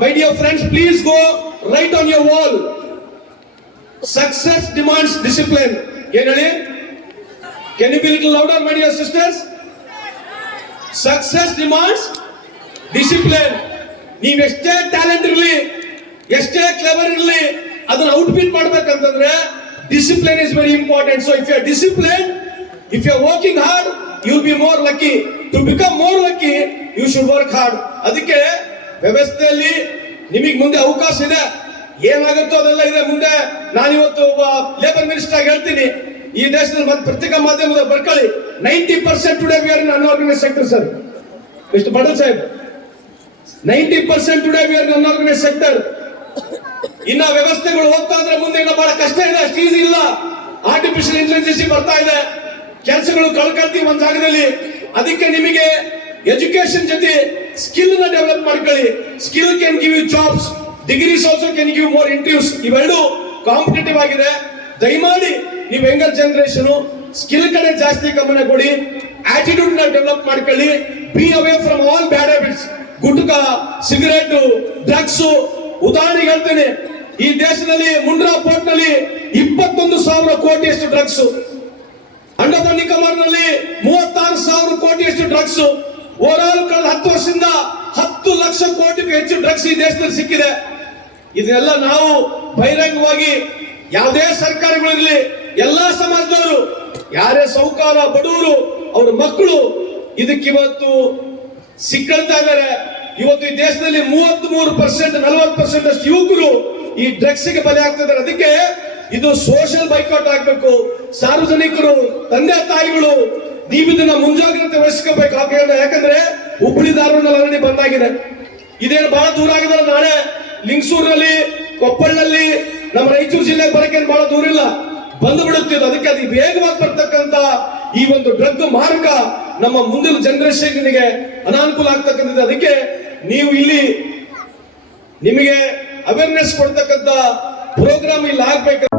My dear friends, please go write on your wall. Success demands discipline. Can you be little louder, my dear sisters? Success demands discipline. ನೀವ್ ಎಷ್ಟೇ talent ಇರಲಿ ಎಷ್ಟೇ clever ಇರಲಿ ಅದನ್ನ ಔಟ್ಬಿಟ್ ಮಾಡ್ಬೇಕಂತಂದ್ರೆ discipline is very important so if you discipline if you working hard you be more lucky to become more lucky you should work hard ಅದಕ್ಕೆ ವ್ಯವಸ್ಥೆಯಲ್ಲಿ ನಿಮಗೆ ಮುಂದೆ ಅವಕಾಶ ಇದೆ. ಏನಾಗುತ್ತೋ ಅದೆಲ್ಲ ಇದೆ ಮುಂದೆ. ನಾನಿವತ್ತು ಒಬ್ಬ ಲೇಬರ್ ಮಿನಿಸ್ಟರ್ ಆಗಿ ಹೇಳ್ತೀನಿ. ಈ ದೇಶದಲ್ಲಿ ಮತ್ತೆ ಪತ್ರಿಕಾ ಮಾಧ್ಯಮದ ಬರ್ಕೊಳ್ಳಿ ninety percent today we are in unorganise sector sir mister Patel Saheb, ninety percent today we are unorganise sector ಇನ್ನ ವ್ಯವಸ್ಥೆಗಳು ಹೋಗ್ತಾ ಇದ್ರೆ ಮುಂದೆ ಇನ್ನ ಬಹಳ ಕಷ್ಟ ಇದೆ. ಅಷ್ಟು ಈಸಿ ಇಲ್ಲ. ಆರ್ಟಿಫಿಷಿಯಲ್ ಇಂಟೆಲಿಜೆನ್ಸಿ ಬರ್ತಾ ಇದೆ. ಕೆಲಸಗಳು ಕಳ್ಕೊಳ್ತೀವಿ ಒಂದ್ ಜಾಗದಲ್ಲಿ. ಅದಕ್ಕೆ ನಿಮಗೆ ಎಜುಕೇಶನ್ ಜೊತೆ ಸ್ಕಿಲ್ನ ಡೆವಲಪ್ ಮಾಡ್ಕೊಳ್ಳಿ. Skill can give you jobs degrees also can give more interviews ಇವೆರಡು ಕಾಂಪಿಟೇಟಿವ್ ಆಗಿದೆ. ದಯಮಾಡಿ ನೀವು ಯಂಗರ್ ಜನರೇಷನ್ ಸ್ಕಿಲ್ ಕಡೆ ಜಾಸ್ತಿ ಗಮನ ಕೊಡಿ. ಆಟಿಟ್ಯೂಡ್ನ ಡೆವಲಪ್ ಮಾಡ್ಕೊಳ್ಳಿ. Be away from all bad habits gutka cigarette drugs ಉದಾಹರಣೆಗೆ ಹೇಳ್ತೇನೆ. ಈ ದೇಶದಲ್ಲಿ ಮುಂಡ್ರಾ ಪೋರ್ಟ್ನಲ್ಲಿ ಇಪ್ಪತ್ತೊಂದು ಸಾವಿರ ಕೋಟಿಯಷ್ಟು ಡ್ರಗ್ಸ್ ಅಂಡಮಾನ್ ನಿಕೋಬಾರ್ನಲ್ಲಿ ಮೂವತ್ತಾರು ಸಾವಿರ ಕೋಟಿಯಷ್ಟು ಡ್ರಗ್ಸ್ ಓವರ್ ಆಲ್ ಹತ್ತು ವರ್ಷದಿಂದ ಹತ್ತು ಲಕ್ಷ ಕೋಟಿಗೂ ಹೆಚ್ಚು ಡ್ರಗ್ಸ್ ಈ ದೇಶದಲ್ಲಿ ಸಿಕ್ಕಿದೆ. ಇದನ್ನೆಲ್ಲ ನಾವು ಬಹಿರಂಗವಾಗಿ ಯಾವುದೇ ಸರ್ಕಾರಗಳಿರಲಿ ಎಲ್ಲಾ ಸಮಾಜದವರು, ಯಾರೇ ಸೌಕಾರ ಬಡವರು, ಅವ್ರ ಮಕ್ಕಳು ಇದಕ್ಕಿವತ್ತು ಸಿಕ್ಕಳ್ತಾ ಇದ್ದಾರೆ ಇವತ್ತು ಈ ದೇಶದಲ್ಲಿ ಮೂವತ್ತ್ ಮೂರು ಪರ್ಸೆಂಟ್ ನಲವತ್ತು ಪರ್ಸೆಂಟ್ ಅಷ್ಟು ಯುವಕರು ಈ ಡ್ರಗ್ಸ್ಗೆ ಬಲಿ ಅದಕ್ಕೆ ಇದು ಸೋಷಿಯಲ್ ಬೈಕಾಟ್ ಆಗ್ಬೇಕು. ಸಾರ್ವಜನಿಕರು, ತಂದೆ ತಾಯಿಗಳು ನೀವು ಇದನ್ನ ಮುಂಜಾಗ್ರತೆ ವಹಿಸ್ಕೋಬೇಕು ಯಾಕಂದ್ರೆ ಹುಬ್ಬಳ್ಳಿ ಧಾರವಾಡ ಆಲ್ರೆಡಿ ಬಂದಾಗಿದೆ. ಇದೇನು ಬಹಳ ದೂರ ಆಗಿದೆ ನಾಳೆ? ಲಿಂಗಸೂರಿನಲ್ಲಿ ಕೊಪ್ಪಳನಲ್ಲಿ ನಮ್ಮ ರಾಯಚೂರು ಜಿಲ್ಲೆಗೆ ಬರಕ್ಕೆ ಬಹಳ ದೂರ ಇಲ್ಲ? ಬಂದು ಬಿಡುತ್ತಿದ್ದು ಅದಕ್ಕೆ ಅದು ವೇಗವಾಗಿ ಬರ್ತಕ್ಕಂತ ಈ ಒಂದು ಡ್ರಗ್ ಮಾರ್ಗ ನಮ್ಮ ಮುಂದಿನ ಜನರೇಷನ್ಗೆ ಅನಾನುಕೂಲ ಆಗ್ತಕ್ಕಂಥದ್ದು. ಅದಕ್ಕೆ ನೀವು ಇಲ್ಲಿ ನಿಮಗೆ ಅವೇರ್ನೆಸ್ ಕೊಡ್ತಕ್ಕಂತ ಪ್ರೋಗ್ರಾಮ್ ಇಲ್ಲಿ ಆಗ್ಬೇಕು.